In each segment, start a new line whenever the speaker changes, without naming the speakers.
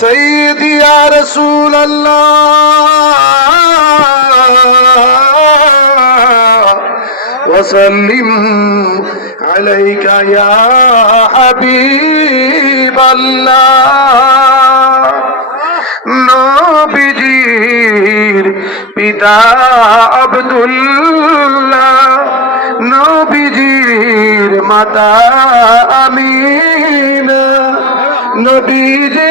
سيدي يا رسول الله وسلم عليك يا حبيب الله নবীজির পিতা আব্দুল্লাহ নবীজির মাতা আমিনা নবীজির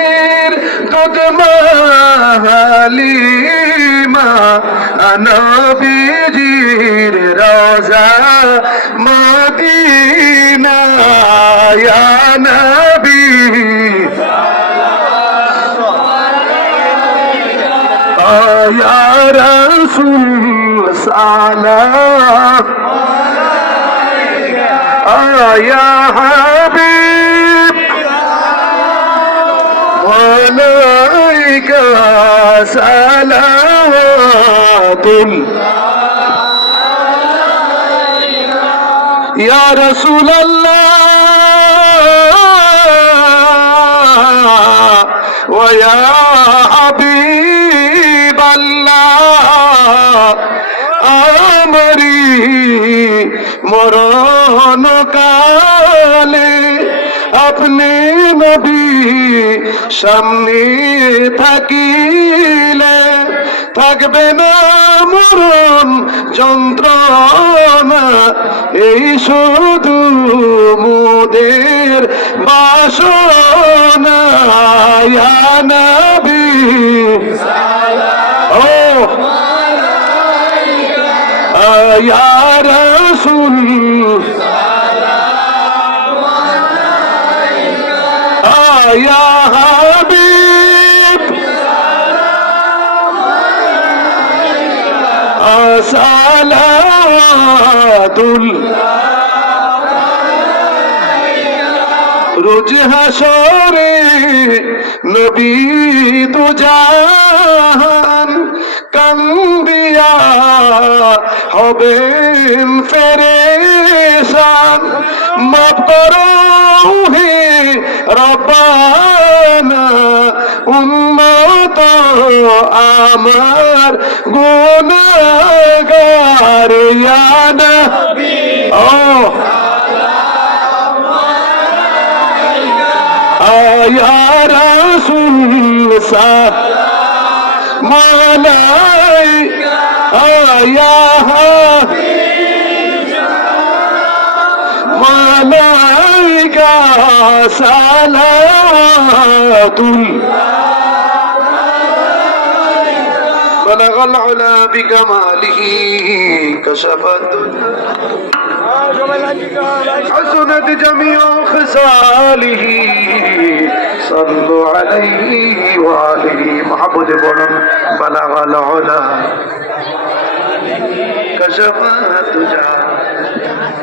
কদমা হালিমা নবীজির রোজা মদিনা ইয়া নবী। ইয়া রাসূল সালাম। আলাইকা ইয়া হাবিব عليك صلوات يا رسول الله ويا حبيب الله أمري مرانك عليك আপনি নবী সামনে থাকিলে থাকবে না মরণ যন্ত্রণা। এই শুধু মুদের বাসনা। নবী। ও। ইয়া রাসূল। يا حبيب آه صلوات রোজ হাসরে নবী তো জাহান কান্দিয়া হবেন ফেরেশান মাফ করো হে রব্বানা উম্মত আমার গুনাগার ইয়ানা ও আয়ারা সুলসা মালাই আয়া صلوات بلغ العلا بكماله كشف حسنت جميع خصاله. صلوا عليه وآله. محمد بولن بلغ العلا. كشف الدجى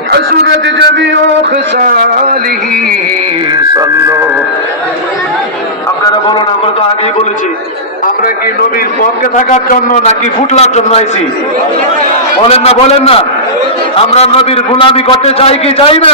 حسنت جميع خصاله صلوا আপনারা বলুন আমরা তো আগেই বলেছি আমরা কি নবীর পক্ষে থাকার জন্য নাকি ফুটলার জন্য আইছি বলেন না বলেন না আমরা নবীর গুলামি করতে চাই কি চাই না